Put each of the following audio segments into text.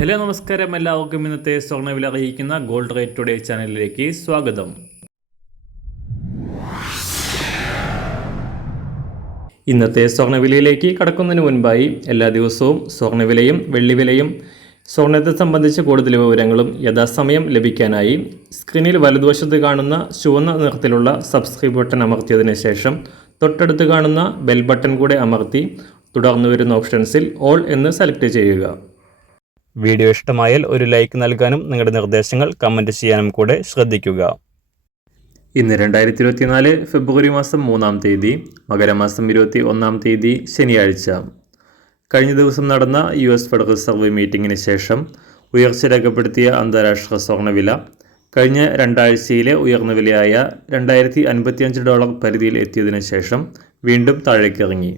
Hello നമസ്കാരം, എല്ലാവർക്കും ഇന്നത്തെ സ്വർണ്ണവില അറിയിക്കുന്ന ഗോൾഡ് റേറ്റ് ടുഡേ ചാനലിലേക്ക് സ്വാഗതം. ഇന്നത്തെ സ്വർണ്ണവിലയിലേക്ക് കടക്കുന്നതിന് മുൻപായി എല്ലാ ദിവസവും സ്വർണ്ണവിലയും വെള്ളിവിലയും സ്വർണ്ണത്തെ സംബന്ധിച്ച കൂടുതൽ വിവരങ്ങളും യഥാസമയം ലഭിക്കാനായി സ്ക്രീനിൽ വലതുവശത്ത് കാണുന്ന ചുവന്ന നിറത്തിലുള്ള സബ്സ്ക്രൈബ് ബട്ടൺ അമർത്തിയതിനു ശേഷം തൊട്ടടുത്ത് കാണുന്ന ബെൽ ബട്ടൺ കൂടെ അമർത്തി തുടർന്ന് വരുന്ന ഓപ്ഷൻസിൽ ഓൾ എന്ന് സെലക്ട് ചെയ്യുക. വീഡിയോ ഇഷ്ടമായാൽ ഒരു ലൈക്ക് നൽകാനും നിങ്ങളുടെ നിർദ്ദേശങ്ങൾ കമൻറ്റ് ചെയ്യാനും കൂടെ ശ്രദ്ധിക്കുക. ഇന്ന് 2024 ഫെബ്രുവരി മാസം 3-ാം തീയതി, മകരമാസം 21-ാം തീയതി ശനിയാഴ്ച. കഴിഞ്ഞ ദിവസം നടന്ന US ഫെഡറൽ റിസർവ് മീറ്റിംഗിന് ശേഷം ഉയർച്ച രേഖപ്പെടുത്തിയ അന്താരാഷ്ട്ര സ്വർണ്ണവില കഴിഞ്ഞ രണ്ടാഴ്ചയിലെ ഉയർന്ന വിലയായ $2055 പരിധിയിൽ എത്തിയതിനു ശേഷം വീണ്ടും താഴേക്കിറങ്ങി.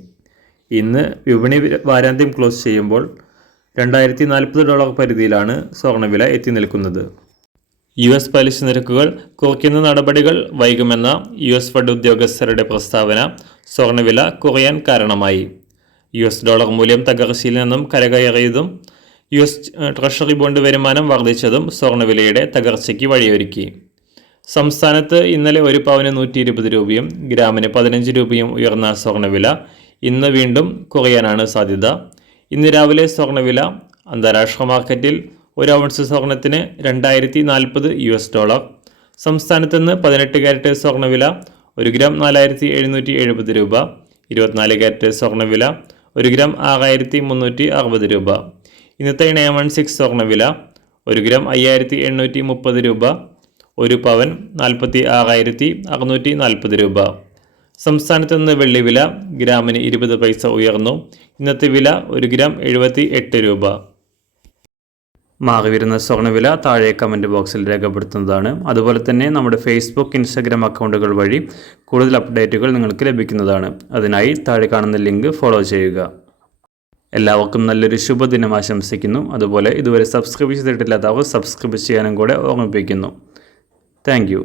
ഇന്ന് വിപണി വാരാന്ത്യം ക്ലോസ് ചെയ്യുമ്പോൾ $2040 പരിധിയിലാണ് സ്വർണ്ണവില എത്തി നിൽക്കുന്നത്. US പലിശ നിരക്കുകൾ കുറയ്ക്കുന്ന നടപടികൾ വൈകുമെന്ന US ഫെഡ് ഉദ്യോഗസ്ഥരുടെ പ്രസ്താവന സ്വർണ്ണവില കുറയാൻ കാരണമായി. $ഡോളർ മൂല്യം തകർച്ചയിൽ നിന്നും കരകയറിയതും US ട്രഷറി ബോണ്ട് വരുമാനം വർദ്ധിച്ചതും സ്വർണ്ണവിലയുടെ തകർച്ചയ്ക്ക് വഴിയൊരുക്കി. സംസ്ഥാനത്ത് ഇന്നലെ ഒരു പവന് 120 രൂപയും ഗ്രാമിന് 15 രൂപയും ഉയർന്ന സ്വർണ്ണവില ഇന്ന് വീണ്ടും കുറയാനാണ് സാധ്യത. ഇന്ന് രാവിലെ സ്വർണ്ണവില അന്താരാഷ്ട്ര മാർക്കറ്റിൽ ഒരു ഔൺസ് സ്വർണത്തിന് $2040. സംസ്ഥാനത്ത് നിന്ന് 18 കാരറ്റ് സ്വർണ്ണവില 1 ഗ്രാം 4770 രൂപ, 24 കാരറ്റ് സ്വർണ്ണവില 1 ഗ്രാം 6360 രൂപ. ഇന്നത്തെ 916 സ്വർണ്ണവില 1 ഗ്രാം 5830 രൂപ, 1 പവൻ 46,640 രൂപ. സംസ്ഥാനത്ത് നിന്ന് വെള്ളിവില ഗ്രാമിന് 20 പൈസ ഉയർന്നു. ഇന്നത്തെ വില 1 ഗ്രാം 78 രൂപ. മാറിവരുന്ന സ്വർണ്ണവില താഴെ കമൻറ്റ് ബോക്സിൽ രേഖപ്പെടുത്തുന്നതാണ്. അതുപോലെ തന്നെ നമ്മുടെ ഫേസ്ബുക്ക്, ഇൻസ്റ്റാഗ്രാം അക്കൗണ്ടുകൾ വഴി കൂടുതൽ അപ്ഡേറ്റുകൾ നിങ്ങൾക്ക് ലഭിക്കുന്നതാണ്. അതിനായി താഴെ കാണുന്ന ലിങ്ക് ഫോളോ ചെയ്യുക. എല്ലാവർക്കും നല്ലൊരു ശുഭദിനം ആശംസിക്കുന്നു. അതുപോലെ ഇതുവരെ സബ്സ്ക്രൈബ് ചെയ്തിട്ടില്ലാത്തവർ സബ്സ്ക്രൈബ് ചെയ്യാനും കൂടെ ഓർമ്മിപ്പിക്കുന്നു. Thank you.